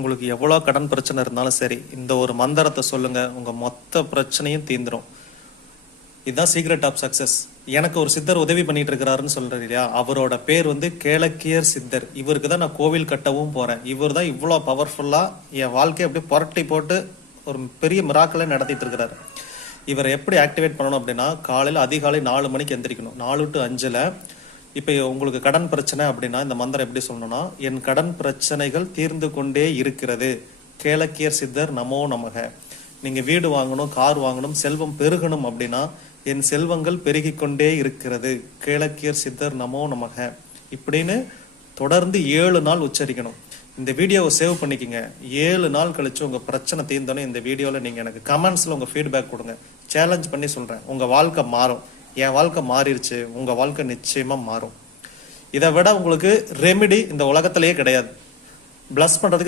உங்களுக்கு எவ்வளோ கடன் பிரச்சனை இருந்தாலும் சரி, இந்த ஒரு மந்திரத்தை சொல்லுங்க, உங்க மொத்த பிரச்சனையும் தீந்துரும். இதுதான் சீக்ரெட் ஆஃப் சக்சஸ். எனக்கு ஒரு சித்தர் உதவி பண்ணிட்டு இருக்கிறாருன்னு சொல்றேன் இல்லையா, அவரோட பேர் கேளக்கியர் சித்தர். இவருக்கு தான் நான் கோவில் கட்டவும் போறேன். இவர் தான் இவ்வளோ பவர்ஃபுல்லா என் வாழ்க்கையை அப்படியே புரட்டி போட்டு ஒரு பெரிய மிராக்களை நடத்திட்டு இருக்கிறாரு. இவரை எப்படி ஆக்டிவேட் பண்ணணும் அப்படின்னா, காலையில் அதிகாலை 4 மணிக்கு எந்திரிக்கணும். 4 to 5. இப்போ உங்களுக்கு கடன் பிரச்சனை அப்படின்னா இந்த மந்திரம் எப்படி சொல்லணும்னா, என் கடன் பிரச்சனைகள் தீர்ந்து கொண்டே இருக்கிறது, கேளக்கியர் சித்தர் நமோ நமக. நீங்க வீடு வாங்கணும், கார் வாங்கணும், செல்வம் பெருகணும் அப்படின்னா, என் செல்வங்கள் பெருகி கொண்டே இருக்கிறது, கேளக்கியர் சித்தர் நமோ நமக இப்படின்னு தொடர்ந்து 7 நாள் உச்சரிக்கணும். இந்த வீடியோவை சேவ் பண்ணிக்கங்க. 7 நாள் கழிச்சு உங்க பிரச்சனை தீர்ந்தோன்னே இந்த வீடியோவில் நீங்க எனக்கு கமெண்ட்ஸ்ல உங்க ஃபீட்பேக் கொடுங்க. சேலஞ்ச் பண்ணி சொல்றேன், உங்க வாழ்க்கை மாறும். என் வாழ்க்கை மாறிடுச்சு, உங்க வாழ்க்கை நிச்சயமா மாறும். இதை விட உங்களுக்கு ரெமிடி இந்த உலகத்திலேயே கிடையாது. பிளஸ் பண்றதுக்கு